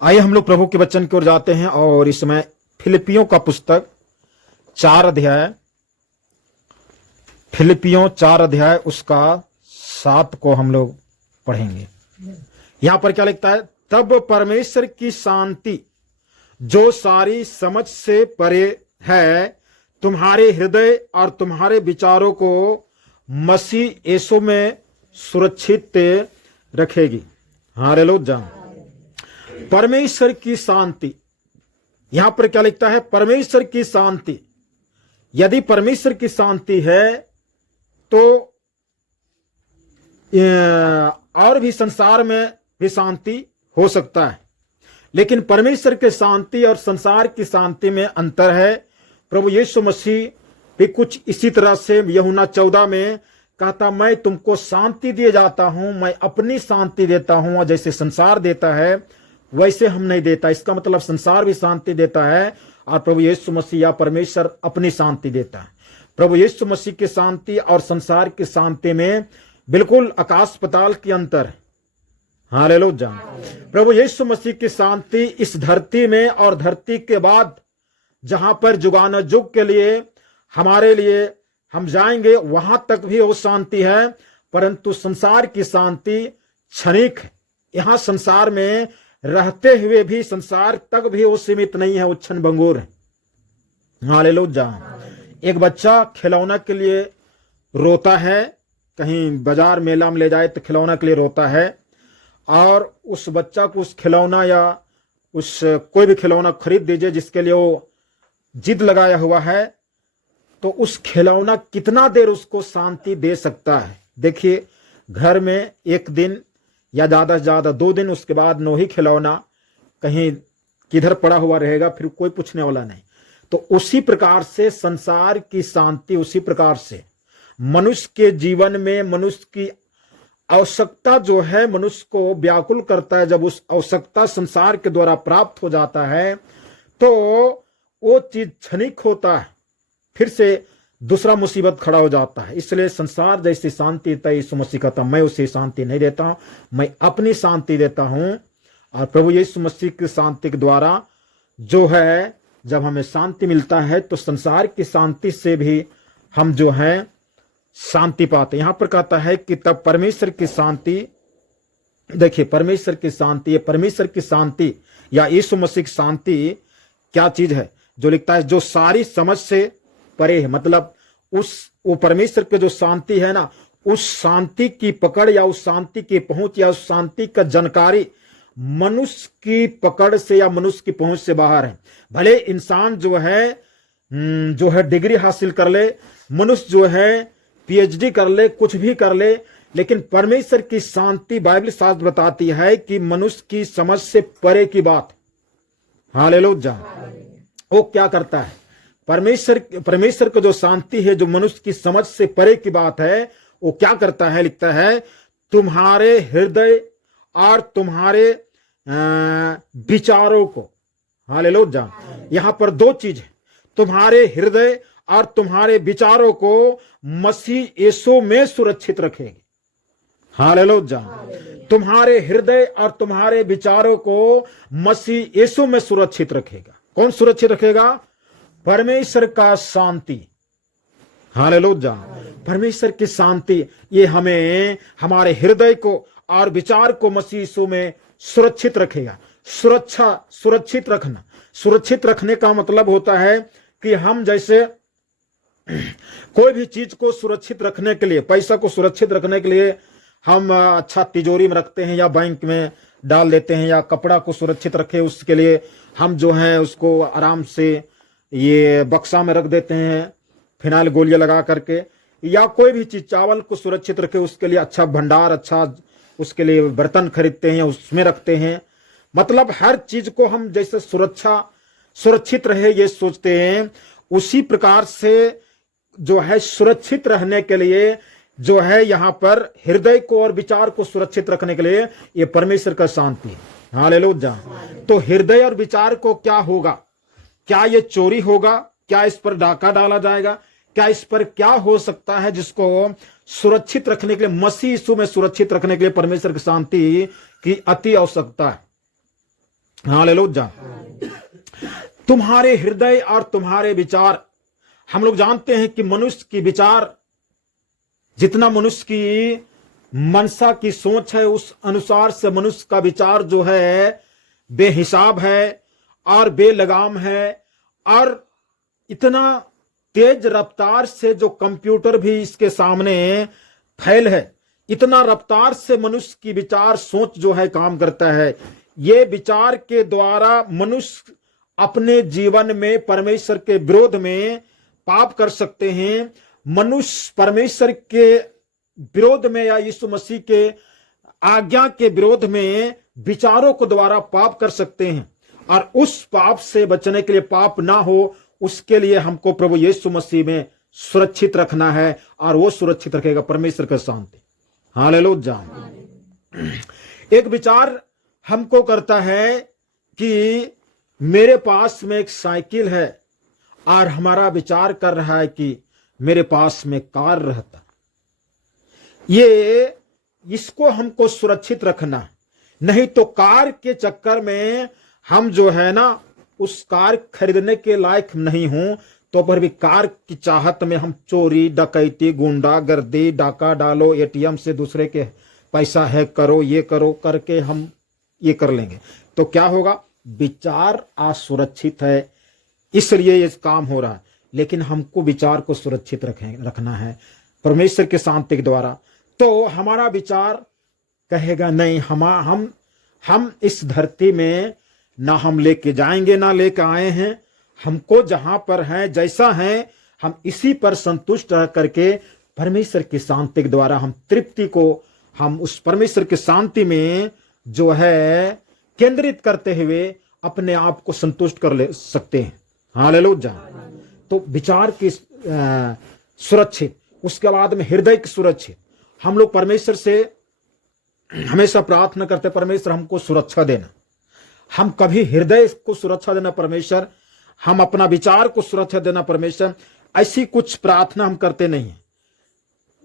आइए हम लोग प्रभु के वचन की ओर जाते हैं और इस समय फिलिपियों का पुस्तक 4 अध्याय, फिलिपियों 4 अध्याय उसका 7 को हम लोग पढ़ेंगे। यहां पर क्या लिखता है? तब परमेश्वर की शांति जो सारी समझ से परे है तुम्हारे हृदय और तुम्हारे विचारों को मसीह यीशु में सुरक्षित रखेगी। हालेलुया। परमेश्वर की शांति, यहां पर क्या लिखता है? परमेश्वर की शांति। यदि परमेश्वर की शांति है तो और भी संसार में भी शांति हो सकता है, लेकिन परमेश्वर के शांति और संसार की शांति में अंतर है। प्रभु यीशु मसीह भी कुछ इसी तरह से यूहन्ना 14 में कहता, मैं तुमको शांति दिए जाता हूं, मैं अपनी शांति देता हूं, और जैसे संसार देता है वैसे हम नहीं देता। इसका मतलब संसार भी शांति देता है और प्रभु यीशु मसीह या परमेश्वर अपनी शांति देता है। प्रभु यीशु मसीह की शांति और संसार की शांति में बिल्कुल आकाश पताल की अंतर है। हालेलुया। प्रभु यीशु मसीह की शांति इस धरती में और धरती के बाद जहां पर जुगाना जुग के लिए हमारे लिए हम जाएंगे वहां तक भी वो शांति है, परंतु संसार की शांति क्षणिक है। यहां संसार में रहते हुए भी संसार तक भी वो सीमित नहीं है, वो क्षण भंगुर है। हालेलुया। एक बच्चा खिलौना के लिए रोता है, कहीं बाजार मेला में ले जाए तो खिलौना के लिए रोता है, और उस बच्चा को उस खिलौना या उस कोई भी खिलौना खरीद दीजिए जिसके लिए वो जिद लगाया हुआ है, तो उस खिलौना कितना देर उसको शांति दे सकता है। देखिए, घर में एक दिन या ज्यादा से ज्यादा 2 दिन, उसके बाद नो ही खिलौना कहीं किधर पड़ा हुआ रहेगा, फिर कोई पूछने वाला नहीं। तो उसी प्रकार से संसार की शांति, उसी प्रकार से मनुष्य के जीवन में मनुष्य की आवश्यकता जो है मनुष्य को व्याकुल करता है। जब उस आवश्यकता संसार के द्वारा प्राप्त हो जाता है तो वो चीज क्षणिक होता है, फिर से दूसरा मुसीबत खड़ा हो जाता है। इसलिए संसार जैसी शांति देता है, यीशु मसीह कहता, मैं उसे शांति नहीं देता हूं, मैं अपनी शांति देता हूं। और प्रभु यीशु मसीह की शांति के द्वारा जो है, जब हमें शांति मिलता है तो संसार की शांति से भी हम जो है शांति पाते। यहां पर कहता है कि तब परमेश्वर की शांति, देखिए परमेश्वर की शांति, परमेश्वर की शांति या यीशु मसीह की शांति क्या चीज है? जो लिखता है जो सारी समझ से परे है, मतलब वो परमेश्वर के जो शांति है ना, उस शांति की पकड़ या उस शांति की पहुंच या उस शांति का जानकारी मनुष्य की पकड़ से या मनुष्य की पहुंच से बाहर है। भले इंसान जो है डिग्री हासिल कर ले, मनुष्य जो है पीएचडी कर ले, कुछ भी कर ले, लेकिन परमेश्वर की शांति बाइबल शास्त्र बताती है कि मनुष्य की समझ से परे की बात। हालेलुया। वो क्या करता है? परमेश्वर का जो शांति है, जो मनुष्य की समझ से परे की बात है, वो क्या करता है? लिखता है तुम्हारे हृदय और तुम्हारे विचारों को। हालेलुया। यहां पर 2 चीज है, तुम्हारे हृदय और तुम्हारे विचारों को मसीह यीशु में सुरक्षित रखेगी। हालेलुया। तुम्हारे हृदय और तुम्हारे विचारों को मसीह यीशु में सुरक्षित रखेगा। कौन सुरक्षित रखेगा? परमेश्वर का शांति। हालेलुया। परमेश्वर की शांति ये हमें हमारे हृदय को और विचार को मसीह यीशु में सुरक्षित रखेगा। सुरक्षित रखना, सुरक्षित रखने का मतलब होता है कि हम जैसे कोई भी चीज को सुरक्षित रखने के लिए, पैसा को सुरक्षित रखने के लिए हम अच्छा तिजोरी में रखते हैं या बैंक में डाल देते हैं, या कपड़ा को सुरक्षित रखे उसके लिए हम जो है उसको आराम से ये बक्सा में रख देते हैं फिनाइल गोलियां लगा करके, या कोई भी चीज, चावल को सुरक्षित रखे उसके लिए अच्छा भंडार, अच्छा उसके लिए बर्तन खरीदते हैं, उसमें रखते हैं। मतलब हर चीज को हम जैसे सुरक्षित रहे ये सोचते हैं, उसी प्रकार से जो है सुरक्षित रहने के लिए जो है यहाँ पर हृदय को और विचार को सुरक्षित रखने के लिए ये परमेश्वर का शांति है। हालेलुया। तो हृदय और विचार को क्या होगा? क्या ये चोरी होगा? क्या इस पर डाका डाला जाएगा? क्या इस पर क्या हो सकता है जिसको सुरक्षित रखने के लिए, मसीह यीशु में सुरक्षित रखने के लिए परमेश्वर की शांति की अति आवश्यकता है। हालेलुया। तुम्हारे हृदय और तुम्हारे विचार, हम लोग जानते हैं कि मनुष्य की विचार, जितना मनुष्य की मनसा की सोच है उस अनुसार से मनुष्य का विचार जो है बेहिसाब है और बेलगाम है। और इतना तेज रफ्तार से जो कंप्यूटर भी इसके सामने फैल है, इतना रफ्तार से मनुष्य की विचार सोच जो है काम करता है। ये विचार के द्वारा मनुष्य अपने जीवन में परमेश्वर के विरोध में पाप कर सकते हैं। मनुष्य परमेश्वर के विरोध में या यीशु मसीह के आज्ञा के विरोध में विचारों के द्वारा पाप कर सकते हैं। और उस पाप से बचने के लिए, पाप ना हो उसके लिए हमको प्रभु यीशु मसीह में सुरक्षित रखना है, और वो सुरक्षित रखेगा परमेश्वर का शांति। हालेलुया। एक विचार हमको करता है कि मेरे पास में एक साइकिल है, और हमारा विचार कर रहा है कि मेरे पास में कार रहता। ये इसको हमको सुरक्षित रखना है, नहीं तो कार के चक्कर में हम जो है ना उस कार खरीदने के लायक नहीं हूं, तो पर भी कार की चाहत में हम चोरी डकैती गुंडागर्दी डाका डालो, एटीएम से दूसरे के पैसा हैक करो, ये करो करके हम ये कर लेंगे। तो क्या होगा? विचार असुरक्षित है, इसलिए ये काम हो रहा है। लेकिन हमको विचार को सुरक्षित रखना है परमेश्वर के शांति के द्वारा। तो हमारा विचार कहेगा नहीं, हम इस धरती में ना हम लेके जाएंगे ना लेके आए हैं, हमको जहां पर है जैसा है हम इसी पर संतुष्ट रह करके परमेश्वर की शांति के द्वारा हम तृप्ति को, हम उस परमेश्वर की शांति में जो है केंद्रित करते हुए अपने आप को संतुष्ट कर ले सकते हैं। हालेलुया। तो विचार की सुरक्षित, उसके बाद में हृदय की सुरक्षित। हम लोग परमेश्वर से हमेशा प्रार्थना करते, परमेश्वर हमको सुरक्षा देना। हम कभी हृदय को सुरक्षा देना परमेश्वर, हम अपना विचार को सुरक्षा देना परमेश्वर, ऐसी कुछ प्रार्थना हम करते नहीं है।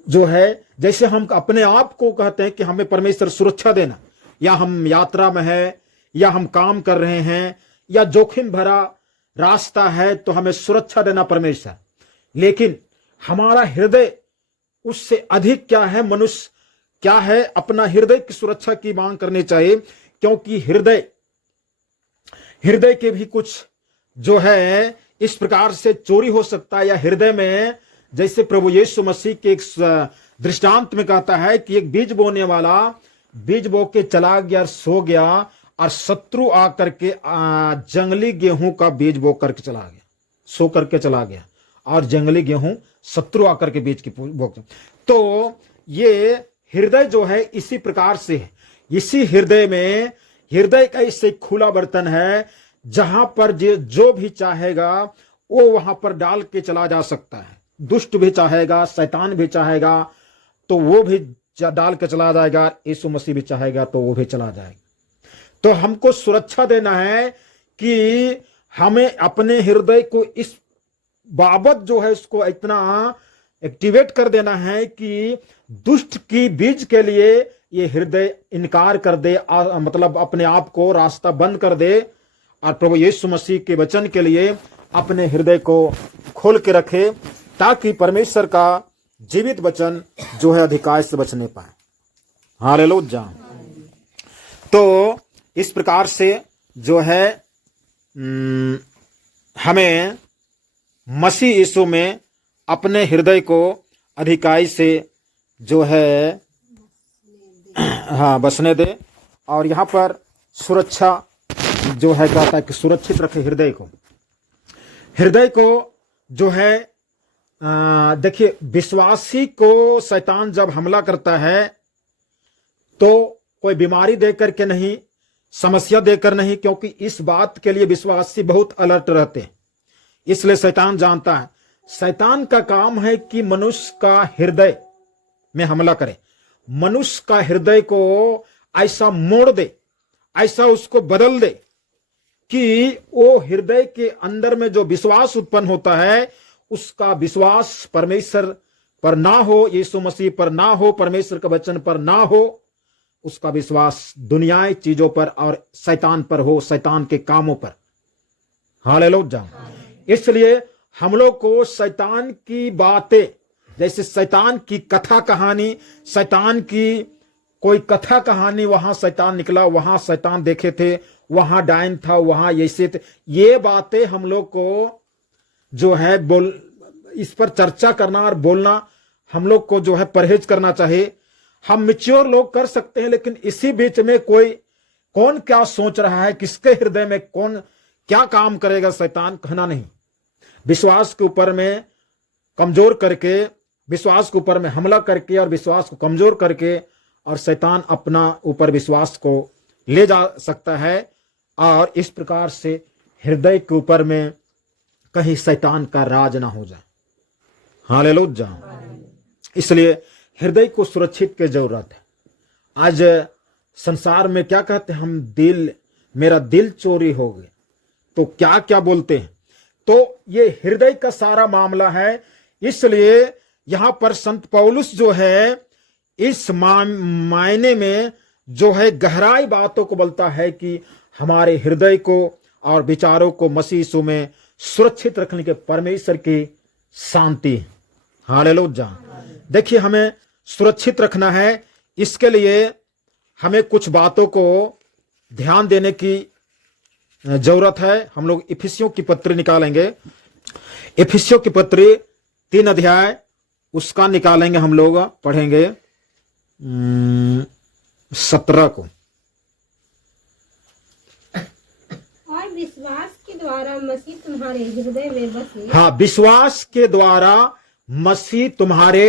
जो है जैसे हम अपने आप को कहते हैं कि हमें परमेश्वर सुरक्षा देना, या हम यात्रा में है, या हम काम कर रहे हैं, या जोखिम भरा रास्ता है तो हमें सुरक्षा देना परमेश्वर। लेकिन हमारा हृदय उससे अधिक क्या है? मनुष्य क्या है? अपना हृदय की सुरक्षा की मांग करनी चाहिए, क्योंकि हृदय के भी कुछ जो है इस प्रकार से चोरी हो सकता है। या हृदय में, जैसे प्रभु यीशु मसीह के एक दृष्टांत में कहता है कि एक बीज बोने वाला बीज बो के चला गया, सो गया, और शत्रु आकर के जंगली गेहूं का बीज बो करके चला गया, सो करके चला गया, और जंगली गेहूं शत्रु आकर के बीज की बो। तो ये हृदय जो है इसी प्रकार से है। इसी हृदय में, हृदय का इससे खुला बर्तन है, जहां पर जो भी चाहेगा वो वहां पर डाल के चला जा सकता है। दुष्ट भी चाहेगा, शैतान भी चाहेगा तो वो भी डाल के चला जाएगा, यीशु मसीह भी चाहेगा तो वो भी चला जाएगा। तो हमको सुरक्षा देना है कि हमें अपने हृदय को इस बाबत जो है उसको इतना एक्टिवेट कर देना है कि दुष्ट की बीज के लिए ये हृदय इनकार कर दे, मतलब अपने आप को रास्ता बंद कर दे, और प्रभु यीशु मसीह के वचन के लिए अपने हृदय को खोल के रखे, ताकि परमेश्वर का जीवित वचन जो है अधिकार से बचने पाए। हालेलुया। तो इस प्रकार से जो है हमें मसीह यीशु में अपने हृदय को अधिकाई से जो है बसने दे। और यहाँ पर सुरक्षा जो है कहता है कि सुरक्षित रखे हृदय को। हृदय को जो है देखिए, विश्वासी को शैतान जब हमला करता है तो कोई बीमारी देकर के नहीं, समस्या देकर नहीं, क्योंकि इस बात के लिए विश्वासी बहुत अलर्ट रहते हैं। इसलिए शैतान जानता है, शैतान का काम है कि मनुष्य का हृदय में हमला करे, मनुष्य का हृदय को ऐसा मोड़ दे, ऐसा उसको बदल दे कि वो हृदय के अंदर में जो विश्वास उत्पन्न होता है उसका विश्वास परमेश्वर पर ना हो, यीशु मसीह पर ना हो, परमेश्वर के वचन पर ना हो, उसका विश्वास दुनियाई चीजों पर और शैतान पर हो, शैतान के कामों पर। हालेलुया। इसलिए हम लोग को शैतान की बातें, जैसे शैतान की कथा कहानी, शैतान की कोई कथा कहानी, वहां शैतान निकला, वहां शैतान देखे थे, वहां डायन था, वहां ऐसे थे, ये बातें हम लोग को जो है इस पर चर्चा करना और बोलना हम लोग को जो है परहेज करना चाहिए। हम मैच्योर लोग कर सकते हैं, लेकिन इसी बीच में कौन क्या सोच रहा है, किसके हृदय में कौन क्या काम करेगा शैतान, कहना नहीं। विश्वास के ऊपर में कमजोर करके, विश्वास के ऊपर में हमला करके और विश्वास को कमजोर करके, और शैतान अपना ऊपर विश्वास को ले जा सकता है, और इस प्रकार से हृदय के ऊपर में कहीं शैतान का राज ना हो जाए। हालेलुया। इसलिए हृदय को सुरक्षित की जरूरत है। आज संसार में क्या कहते हैं हम, मेरा दिल चोरी हो गया, तो क्या क्या बोलते हैं। तो ये हृदय का सारा मामला है। इसलिए यहां पर संत पौलुस जो है इस मायने में जो है गहराई बातों को बोलता है कि हमारे हृदय को और विचारों को मसीह यीशु में सुरक्षित रखने के परमेश्वर की शांति। हालेलुया। देखिए, हमें सुरक्षित रखना है, इसके लिए हमें कुछ बातों को ध्यान देने की जरूरत है। हम लोग इफिसियों की पत्री निकालेंगे। इफिसियों की पत्री 3 अध्याय उसका निकालेंगे, हम लोग पढ़ेंगे 17 को। और विश्वास के द्वारा मसीह तुम्हारे हृदय में बसे। हाँ, विश्वास के द्वारा मसीह तुम्हारे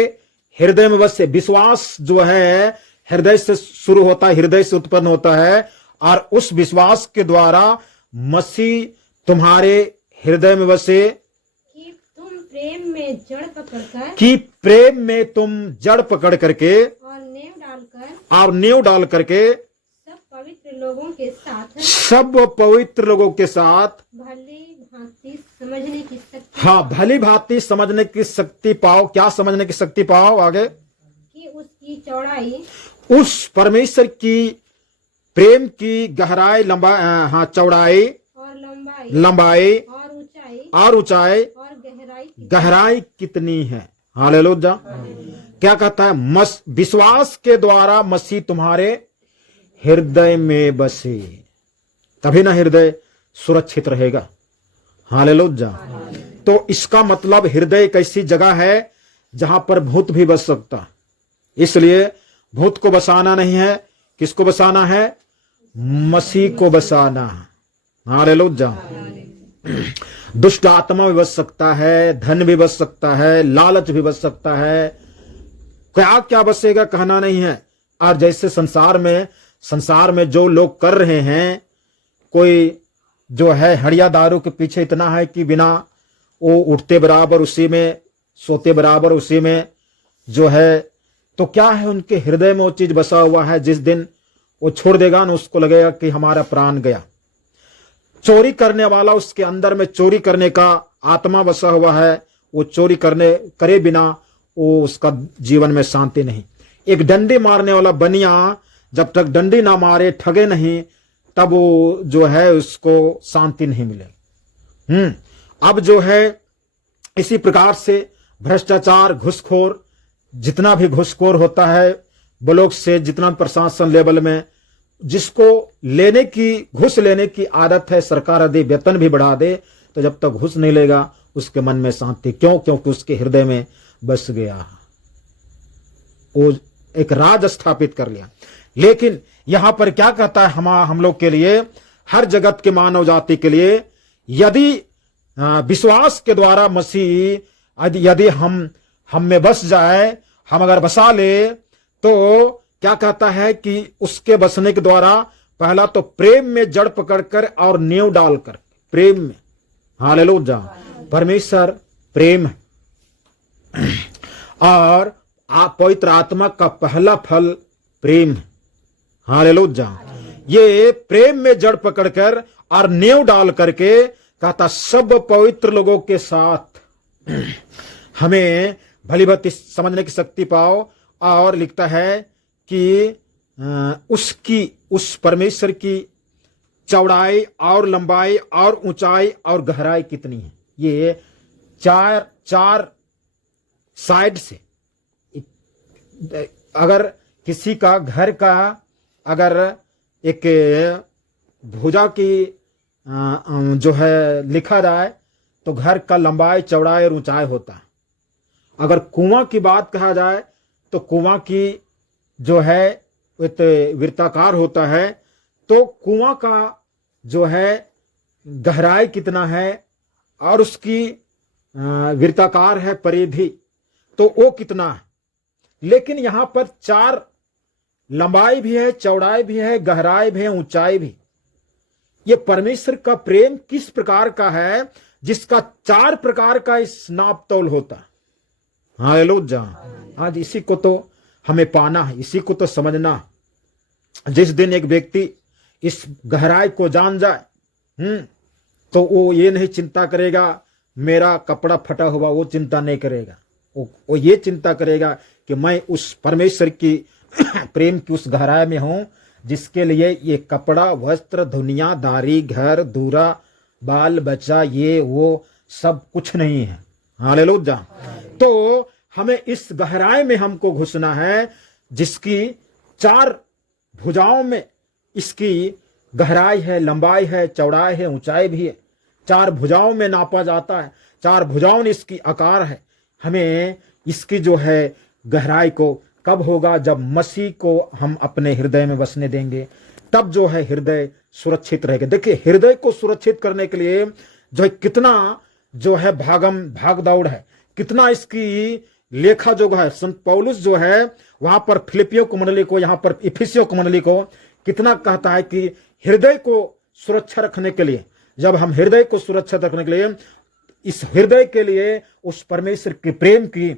हृदय में बसे। विश्वास जो है हृदय से शुरू होता है, हृदय से उत्पन्न होता है, और उस विश्वास के द्वारा मसीह तुम्हारे हृदय में बसे कि तुम प्रेम में जड़ पकड़कर, कि प्रेम में तुम जड़ पकड़ करके और नींव डाल करके सब पवित्र लोगों के साथ भली भांति समझने की शक्ति। हाँ, भली भांति समझने की शक्ति पाओ। क्या समझने की शक्ति पाओ? आगे कि उसकी चौड़ाई, उस परमेश्वर की प्रेम की गहराई, चौड़ाई और लंबाई और ऊंचाई और गहराई कितनी है। हालेलुया। क्या कहता है? विश्वास के द्वारा मसीह तुम्हारे हृदय में बसे, तभी ना हृदय सुरक्षित रहेगा। हालेलुया। तो इसका मतलब हृदय एक ऐसी जगह है जहां पर भूत भी बस सकता है। इसलिए भूत को बसाना नहीं है, किसको बसाना है? मसीह को बसाना है। हालेलुया। दुष्ट आत्मा भी बच सकता है, धन भी बच सकता है, लालच भी बच सकता है, क्या क्या बचेगा कहना नहीं है। और जैसे संसार में जो लोग कर रहे हैं, कोई जो है हड़िया दारू के पीछे इतना है कि बिना वो उठते बराबर उसी में, सोते बराबर उसी में जो है, तो क्या है उनके हृदय में वो चीज बसा हुआ है। जिस दिन वो छोड़ देगा ना, उसको लगेगा कि हमारा प्राण गया। चोरी करने वाला, उसके अंदर में चोरी करने का आत्मा बसा हुआ है, वो चोरी करे बिना वो उसका जीवन में शांति नहीं। एक डंडी मारने वाला बनिया जब तक डंडी ना मारे, ठगे नहीं, तब वो जो है उसको शांति नहीं मिले। अब जो है इसी प्रकार से भ्रष्टाचार, घुसखोर, जितना भी घुसखोर होता है ब्लॉक से, जितना प्रशासन लेवल में जिसको घुस लेने की आदत है, सरकार यदि वेतन भी बढ़ा दे तो जब तक घुस नहीं लेगा उसके मन में शांति। क्यों? क्योंकि उसके हृदय में बस गया, वो एक राज स्थापित कर लिया। लेकिन यहां पर क्या कहता है हम लोग के लिए, हर जगत के मानव जाति के लिए, यदि विश्वास के द्वारा मसीह यदि हम में बस जाए, हम अगर बसा ले, तो क्या कहता है कि उसके बसने के द्वारा पहला तो प्रेम में जड़ पकड़कर और नींव डालकर, प्रेम में। हालेलुया। परमेश्वर प्रेम है, और पवित्र आत्मा का पहला फल प्रेम है। हालेलुया। ये प्रेम में जड़ पकड़कर और नींव डाल करके कहता सब पवित्र लोगों के साथ हमें भली भांति समझने की शक्ति पाओ। और लिखता है कि उस परमेश्वर की चौड़ाई और लंबाई और ऊंचाई और गहराई कितनी है। ये चार साइड से, अगर किसी का घर का अगर एक भुजा की जो है लिखा जाए तो घर का लंबाई चौड़ाई और ऊंचाई होता है। अगर कुआं की बात कहा जाए तो कुआं की जो है वृत्ताकार होता है, तो कुआं का जो है गहराई कितना है और उसकी वृत्ताकार है परिधि, तो वो कितना है। लेकिन यहां पर चार लंबाई भी है, चौड़ाई भी है, गहराई भी है, ऊंचाई भी। ये परमेश्वर का प्रेम किस प्रकार का है जिसका चार प्रकार का इस नाप तौल होता है। हालेलुया। आज इसी को तो हमें पाना है, इसी को तो समझना है। जिस दिन एक व्यक्ति इस गहराई को जान जाए तो वो ये नहीं चिंता करेगा मेरा कपड़ा फटा हुआ, वो चिंता नहीं करेगा। वो ये चिंता करेगा कि मैं उस परमेश्वर की प्रेम की उस गहराई में हूं जिसके लिए ये कपड़ा, वस्त्र, दुनियादारी, घर, दूरा, बाल बच्चा, ये वो सब कुछ नहीं है। हालेलुया। तो हमें इस गहराई में हमको घुसना है जिसकी चार भुजाओं में इसकी गहराई है, लंबाई है, चौड़ाई है, ऊंचाई भी है। चार भुजाओं में नापा जाता है, चार भुजाओं में इसकी आकार है। हमें इसकी जो है गहराई को कब होगा, जब मसीह को हम अपने हृदय में बसने देंगे, तब जो है हृदय सुरक्षित रहेगा। देखिए, हृदय को सुरक्षित करने के लिए जो है कितना जो है भाग दौड़ है, कितना इसकी लेखा जोखा है। संत पौलुस जो है वहां पर फिलिपियों को मंडली को, यहां पर इफिसियों को मंडली को कितना कहता है कि हृदय को सुरक्षा रखने के लिए, जब हम हृदय को सुरक्षित रखने के लिए इस हृदय के लिए उस परमेश्वर के प्रेम की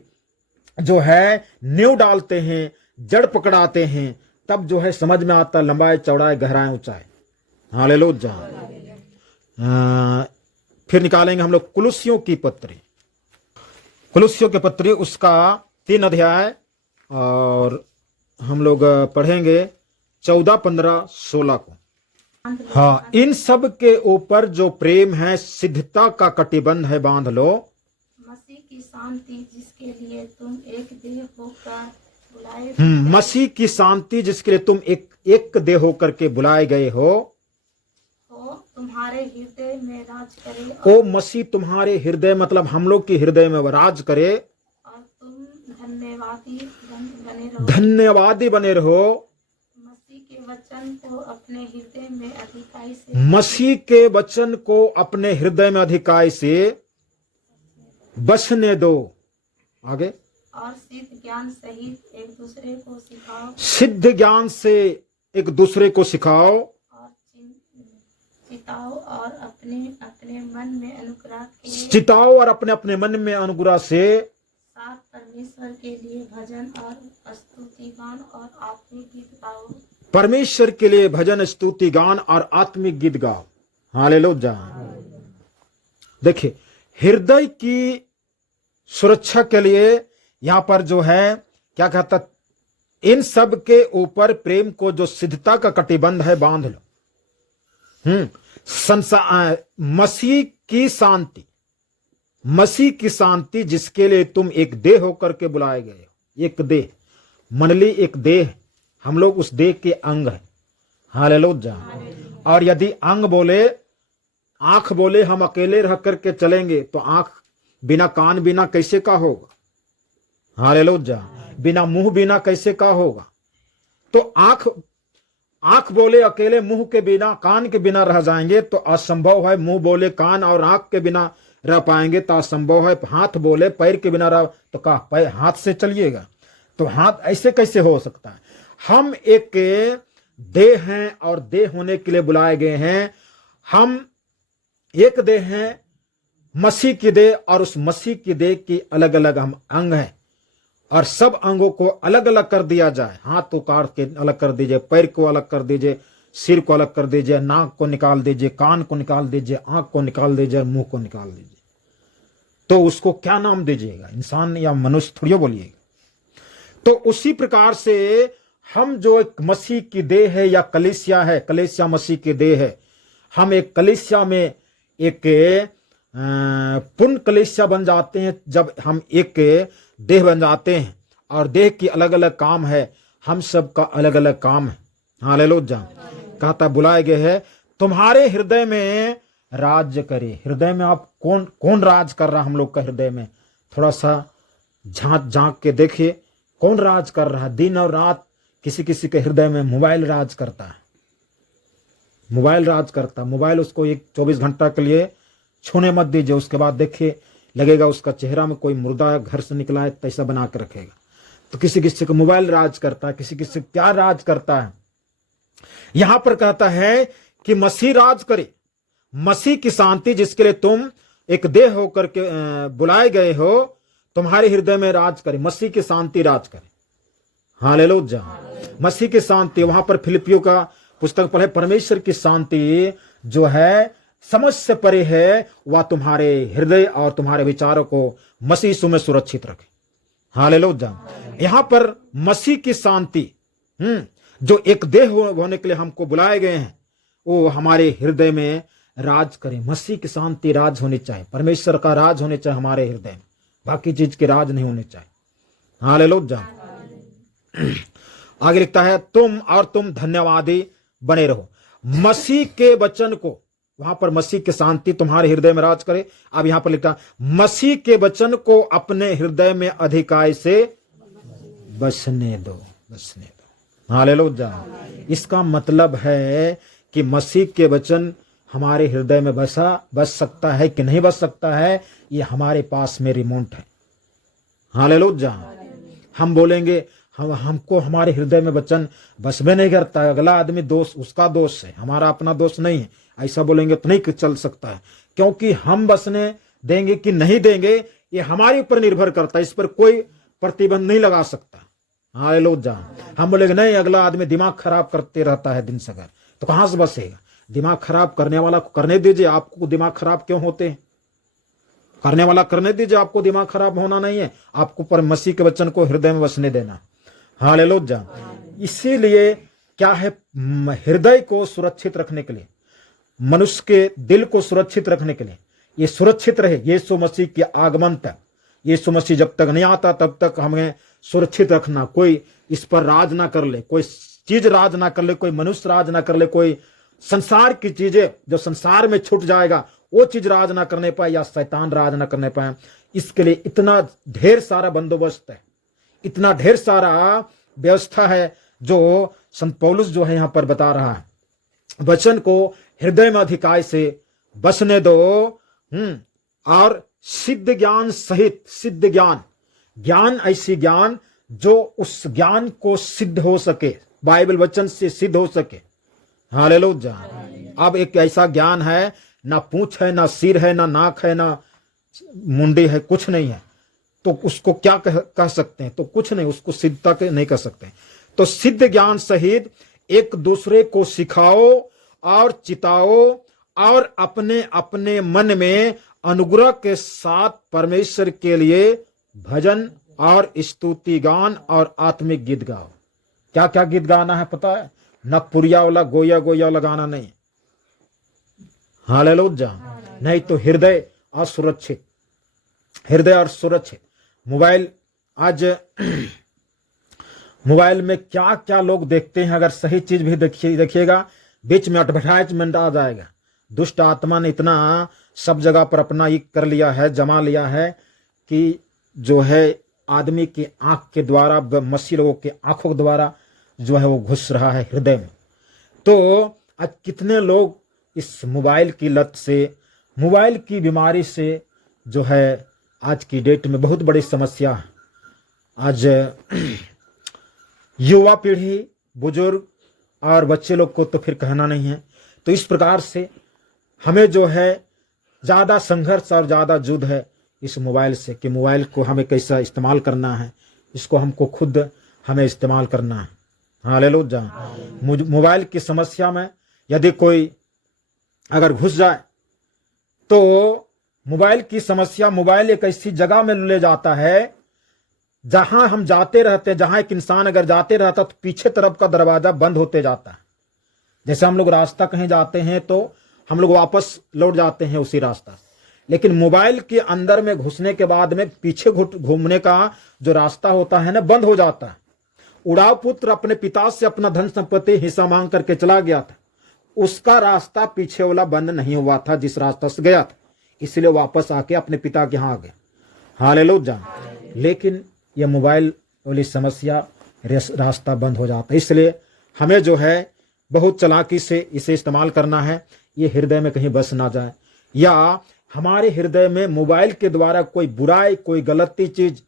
जो है नींव डालते हैं, जड़ पकड़ाते हैं, तब जो है समझ में आता लंबाई, चौड़ाई, गहराई, ऊंचाई। हालेलुया। फिर निकालेंगे हम लोग कुलुस्सियों की पत्री। कुलुस्सियों की पत्री उसका 3 अध्याय और हम लोग पढ़ेंगे 14, 15, 16 को। हाँ, इन सब के ऊपर जो प्रेम है सिद्धता का कटिबंध है बांध लो। मसीह की शांति जिसके लिए तुम एक देह होकर बुलाए मसीह की शांति जिसके लिए तुम एक देह होकर के बुलाए गए हो, तुम्हारे हृदय में राज करे। ओ मसीह तुम्हारे हृदय, मतलब हम लोग के हृदय में राज करे और तुम धन्यवादी बने रहो। मसीह के वचन को अपने हृदय में अधिकाई से, मसीह के वचन को अपने हृदय में अधिकाई से बसने दो। आगे, और सिद्ध ज्ञान सहित एक दूसरे को सिखाओ। सिद्ध ज्ञान से एक दूसरे को सिखाओ और चिताओ और अपने अपने मन में अनुग्रह के चिताओ और अपने अपने मन में अनुग्रह से साथ परमेश्वर के लिए भजन और स्तुति गान और आत्मिक गीत गाओ। परमेश्वर के लिए भजन, स्तुति गान और आत्मिक गीत गाओ। हालेलुया। देखिए, हृदय की सुरक्षा के लिए यहां पर जो है क्या कहता, इन सब के ऊपर प्रेम को जो सिद्धता का कटिबंध है बांध लो। मसीह की शांति, मसीह की शांति जिसके लिए तुम एक देह होकर के बुलाए गए हो। एक देह, मंडली एक देह, हम लोग उस देह के अंग हैं। हालेलुया। और यदि अंग बोले, आंख बोले हम अकेले रह करके चलेंगे तो आंख बिना कान बिना कैसे का होगा। हालेलुया। बिना मुंह बिना कैसे का होगा। तो आंख बोले अकेले मुंह के बिना, कान के बिना रह जाएंगे तो असंभव है। मुंह बोले कान और आंख के बिना रह पाएंगे तो असंभव है। हाथ बोले पैर के बिना रह तो का पैर हाथ से चलिएगा, तो हाथ ऐसे कैसे हो सकता है। हम एक देह हैं और देह होने के लिए बुलाए गए हैं। हम एक देह हैं, मसीह की देह, और उस मसीह की देह की अलग अलग हम अंग हैं। और सब अंगों को अलग अलग कर दिया जाए। हाथ को काट के अलग कर दीजिए, पैर को अलग कर दीजिए, सिर को अलग कर दीजिए, नाक को निकाल दीजिए, कान को निकाल दीजिए, आंख को निकाल दीजिए, मुंह को निकाल दीजिए, तो उसको क्या नाम दीजिएगा? इंसान या मनुष्य थोड़ी बोलिएगा। तो उसी प्रकार से हम जो एक मसीह की देह है या कलीसिया है, कलीसिया मसीह की देह है, हम एक कलीसिया में एक पूर्ण कलीसिया बन जाते हैं जब हम एक देह बन जाते हैं। और देह की अलग अलग काम है, हम सब का अलग अलग काम है। हालेलुया। कहता बुलाए गए हैं तुम्हारे हृदय में राज्य करे। हृदय में आप कौन कौन राज कर रहा है हम लोग का हृदय में? थोड़ा सा झांक के देखिए कौन राज कर रहा है। दिन और रात किसी किसी के हृदय में मोबाइल राज करता है, मोबाइल राज करता है। मोबाइल उसको 24 घंटा के लिए छूने मत दीजिए, उसके बाद देखिए लगेगा उसका चेहरा में कोई मुर्दा घर से निकला है, तैसा बना के रखेगा। तो किसी किसी को मोबाइल राज करता है, किसी किसी क्या राज करता है। यहां पर कहता है कि मसीह राज करे, मसीह की शांति जिसके लिए तुम एक देह होकर के बुलाए गए हो, तुम्हारे हृदय में राज करे। मसीह की शांति राज करे। हालेलुया। मसीह की शांति, वहां पर फिलिपियों का पुस्तक पढ़े, परमेश्वर की शांति जो है समझ से परे है, वह तुम्हारे हृदय और तुम्हारे विचारों को मसीह यीशु में सुरक्षित रखे। हालेलुया। यहां पर मसीह की शांति जो एक देह होने के लिए हमको बुलाए गए हैं, वो हमारे हृदय में राज करे। मसीह की शांति राज होनी चाहिए, परमेश्वर का राज होने चाहिए हमारे हृदय में, बाकी चीज के राज नहीं होने चाहिए। हालेलुया। आगे लिखता है तुम धन्यवादी बने रहो। मसीह के वचन को, वहां पर मसीह की शांति तुम्हारे हृदय में राज करे। अब यहां पर लिखता है मसीह के वचन को अपने हृदय में अधिकाई से बसने दो, बसने दो। हालेलुया। इसका मतलब है कि मसीह के वचन हमारे हृदय में बस सकता है कि नहीं बस सकता है, ये हमारे पास में रिमोट है। हालेलुया। हम बोलेंगे हमको हमारे हृदय में वचन बस में नहीं करता है, अगला आदमी दोष उसका दोष है, हमारा अपना दोष नहीं है, ऐसा बोलेंगे तो नहीं चल सकता है। क्योंकि हम बसने देंगे कि नहीं देंगे ये हमारे ऊपर निर्भर करता है, इस पर कोई प्रतिबंध नहीं लगा सकता। हालेलुया। हम बोलेंगे नहीं, अगला आदमी दिमाग खराब करते रहता है दिन सगर, तो कहां से बसेगा? दिमाग खराब करने वाला को करने दीजिए। आपको दिमाग खराब क्यों होते हैं? करने वाला करने दीजिए, आपको दिमाग खराब होना नहीं है, आपको पर मसीह के वचन को हृदय में बसने देना। हालेलुया। इसीलिए क्या है, हृदय को सुरक्षित रखने के लिए, मनुष्य के दिल को सुरक्षित रखने के लिए, ये सुरक्षित रहे यीशु मसीह के आगमन तक। यीशु मसीह जब तक नहीं आता तब तक हमें सुरक्षित रखना। कोई इस पर राज ना कर ले, कोई चीज राज ना कर ले, कोई मनुष्य राज ना कर ले, कोई संसार की चीजें जो संसार में छूट जाएगा वो चीज राज ना करने पाए, या शैतान राज ना करने पाए। इसके लिए इतना ढेर सारा बंदोबस्त है, इतना ढेर सारा व्यवस्था है जो संत पौलुस जो है यहां पर बता रहा है। वचन को हृदय में अधिकाई से बसने दो, और सिद्ध ज्ञान सहित, सिद्ध ज्ञान, ज्ञान ऐसी ज्ञान जो उस ज्ञान को सिद्ध हो सके, बाइबल वचन से सिद्ध हो सके। हालेलुया। अब एक ऐसा ज्ञान है, ना पूंछ है, ना सिर है, ना नाक है, ना मुंडी है, कुछ नहीं है, तो उसको क्या कह सकते हैं? तो कुछ नहीं, उसको सिद्धता के नहीं कह सकते। तो सिद्ध ज्ञान सहित एक दूसरे को सिखाओ और चिताओ, और अपने अपने मन में अनुग्रह के साथ परमेश्वर के लिए भजन और स्तुति गान और आत्मिक गीत गाओ। क्या क्या गीत गाना है पता है? नकपुरिया वाला गोया गोया वाला गाना नहीं। हालेलुया। नहीं तो हृदय असुरक्षित, हृदय और सुरक्षित। मोबाइल, आज मोबाइल में क्या क्या लोग देखते हैं, अगर सही चीज भी देखिएगा, बीच में एडवर्टाइजमेंट आ जाएगा। दुष्ट आत्मा ने इतना सब जगह पर अपना ये कर लिया है, जमा लिया है, कि जो है आदमी की आंख के द्वारा, मसीह लोगों के आंखों के द्वारा जो है वो घुस रहा है हृदय में। तो आज कितने लोग इस मोबाइल की लत से, मोबाइल की बीमारी से जो है आज की डेट में बहुत बड़ी समस्या है। आज युवा पीढ़ी, बुजुर्ग और बच्चे लोग को तो फिर कहना नहीं है। तो इस प्रकार से हमें जो है ज़्यादा संघर्ष और ज़्यादा युद्ध है इस मोबाइल से, कि मोबाइल को हमें कैसा इस्तेमाल करना है, इसको हमको खुद हमें इस्तेमाल करना है। हालेलुया। मोबाइल की समस्या में यदि कोई अगर घुस जाए तो मोबाइल की समस्या, मोबाइल एक ऐसी जगह में ले जाता है जहां हम जाते रहते हैं, जहां एक इंसान अगर जाते रहता तो पीछे तरफ का दरवाजा बंद होते जाता है। जैसे हम लोग रास्ता कहीं जाते हैं तो हम लोग वापस लौट जाते हैं उसी रास्ता से, लेकिन मोबाइल के अंदर में घुसने के बाद में पीछे घूमने का जो रास्ता होता है ना, बंद हो जाता है। उड़ाव पुत्र अपने पिता से अपना धन संपत्ति हिस्सा मांग करके चला गया था, उसका रास्ता पीछे वाला बंद नहीं हुआ था जिस रास्ता से गया था, इसलिए वापस आके अपने पिता के यहाँ आ गए। हालेलुया। लेकिन यह मोबाइल वाली समस्या, रास्ता बंद हो जाता है। इसलिए हमें जो है बहुत चालाकी से इसे इस्तेमाल करना है, ये हृदय में कहीं बस ना जाए, या हमारे हृदय में मोबाइल के द्वारा कोई बुराई, कोई गलती चीज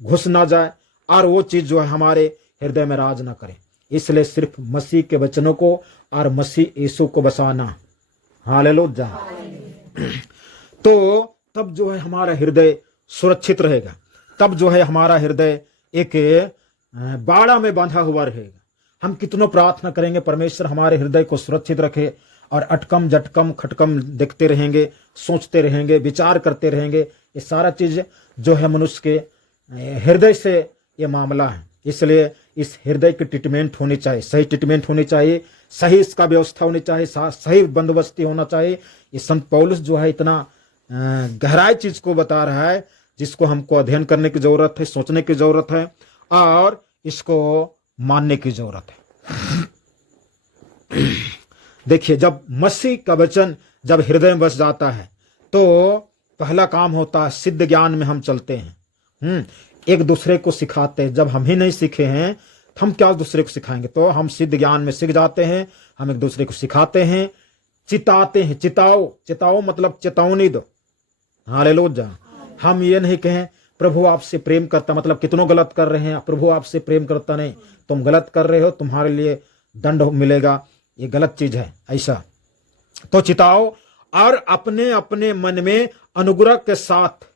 घुस ना जाए और वो चीज जो है हमारे हृदय में राज ना करे। इसलिए सिर्फ मसीह के वचनों को और मसीह यीशु को बसाना। हालेलुया। तो तब जो है हमारा हृदय सुरक्षित रहेगा, तब जो है हमारा हृदय एक बाड़ा में बांधा हुआ रहेगा। हम कितनों प्रार्थना करेंगे परमेश्वर हमारे हृदय को सुरक्षित रखे, और अटकम जटकम खटकम देखते रहेंगे, सोचते रहेंगे, विचार करते रहेंगे, ये सारा चीज जो है मनुष्य के हृदय से ये मामला है। इसलिए इस हृदय की ट्रीटमेंट होनी चाहिए, सही ट्रीटमेंट होनी चाहिए, सही इसका व्यवस्था होनी चाहिए, सही बंदोबस्ती होना चाहिए। ये संत पौलुस जो है इतना गहराई चीज को बता रहा है जिसको हमको अध्ययन करने की जरूरत है, सोचने की जरूरत है और इसको मानने की जरूरत है। देखिए, जब मसीह का वचन जब हृदय में बस जाता है तो पहला काम होता है सिद्ध ज्ञान में हम चलते हैं, एक दूसरे को सिखाते हैं। जब हम ही नहीं सीखे हैं तो हम क्या दूसरे को सिखाएंगे, तो हम सिद्ध ज्ञान में सीख जाते हैं, हम एक दूसरे को सिखाते हैं, चिताते हैं। चिताओ मतलब चेतावनी दो। हालेलुया। हम ये नहीं कहें प्रभु आपसे प्रेम करता, मतलब कितनों गलत कर रहे हैं, प्रभु आपसे प्रेम करता नहीं, तुम गलत कर रहे हो, तुम्हारे लिए दंड मिलेगा, ये गलत चीज है। ऐसा तो चिताओ और अपने अपने मन में अनुग्रह के साथ,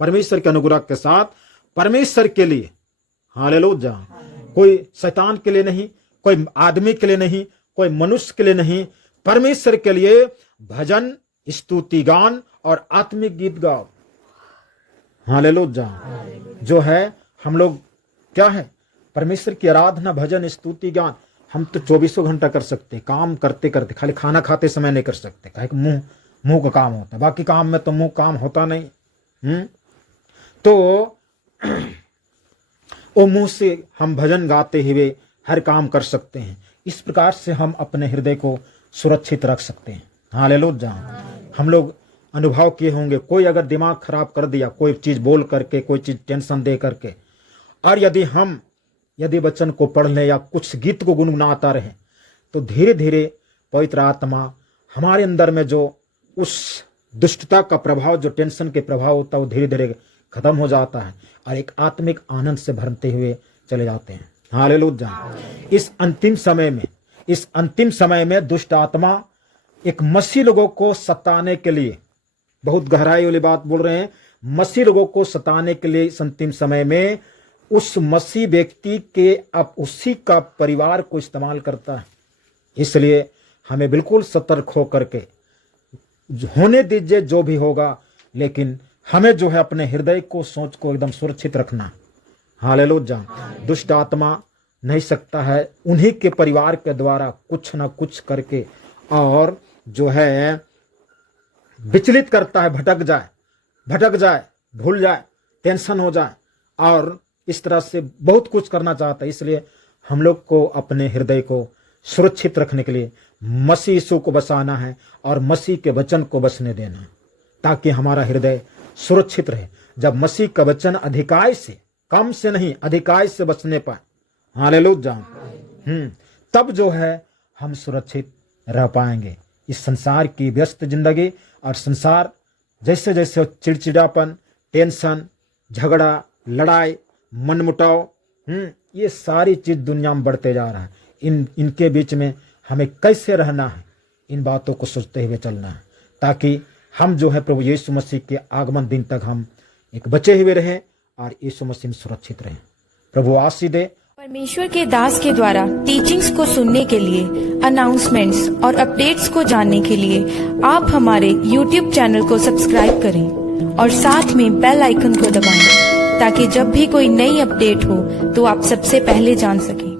परमेश्वर के अनुग्रह के साथ, परमेश्वर के लिए। हालेलुया। कोई शैतान के लिए नहीं, कोई आदमी के लिए नहीं, कोई मनुष्य के लिए नहीं, परमेश्वर के लिए भजन, स्तुति गान और आत्मिक गीत गाओ। हालेलुया। जो है हम लोग क्या है, परमेश्वर की आराधना, भजन, स्तुति गान हम तो 24 घंटा कर सकते, काम करते करते, खाली खाना खाते समय नहीं कर सकते, काहे कि मुंह का काम होता है, बाकी काम में तो मुंह काम होता नहीं। तो वो मुंह से हम भजन गाते हुए हर काम कर सकते हैं। इस प्रकार से हम अपने हृदय को सुरक्षित रख सकते हैं। हालेलुया। हम लोग अनुभव किए होंगे, कोई अगर दिमाग खराब कर दिया, कोई चीज बोल करके, कोई चीज टेंशन दे करके, और यदि वचन को पढ़ ले या कुछ गीत को गुनगुनाता रहे, तो धीरे धीरे पवित्र आत्मा हमारे अंदर में जो उस दुष्टता का प्रभाव, जो टेंशन के प्रभाव होता है, वो धीरे धीरे खत्म हो जाता है और एक आत्मिक आनंद से भरते हुए चले जाते हैं। हालेलुया। इस अंतिम समय में दुष्ट आत्मा एक मसीह लोगों को सताने के लिए, बहुत गहराई वाली बात बोल रहे हैं, मसीह लोगों को सताने के लिए इस अंतिम समय में उस मसीह व्यक्ति के अब उसी का परिवार को इस्तेमाल करता है। इसलिए हमें बिल्कुल सतर्क होकर के होने दीजिए जो भी होगा, लेकिन हमें जो है अपने हृदय को, सोच को एकदम सुरक्षित रखना। हालेलुया। दुष्ट आत्मा नहीं सकता है उन्हीं के परिवार के द्वारा कुछ ना कुछ करके, और जो है विचलित करता है, भटक जाए, भूल जाए, टेंशन हो जाए, और इस तरह से बहुत कुछ करना चाहता है। इसलिए हम लोग को अपने हृदय को सुरक्षित रखने के लिए मसीह यीशु को बसाना है और मसीह के वचन को बसने देना है, ताकि हमारा हृदय सुरक्षित रहे। जब मसीह का वचन अधिकाई से, कम से नहीं, अधिकाई से बचने पाए, हालेलुया, तब जो है हम सुरक्षित रह पाएंगे। इस संसार की व्यस्त जिंदगी और संसार जैसे जैसे चिड़चिड़ापन, टेंशन, झगड़ा, लड़ाई, मनमुटाव, ये सारी चीज दुनिया में बढ़ते जा रहा है। इनके बीच में हमें कैसे रहना है, इन बातों को सोचते हुए चलना है, ताकि हम जो है प्रभु यीशु मसीह के आगमन दिन तक हम एक बचे हुए रहें और यीशु मसीह में सुरक्षित रहें। प्रभु आशीष दे। परमेश्वर के दास के द्वारा टीचिंग्स को सुनने के लिए, अनाउंसमेंट्स और अपडेट्स को जानने के लिए आप हमारे YouTube चैनल को सब्सक्राइब करें और साथ में बेल आइकन को दबाएं। ताकि जब भी कोई नई अपडेट हो तो आप सबसे पहले जान सकें।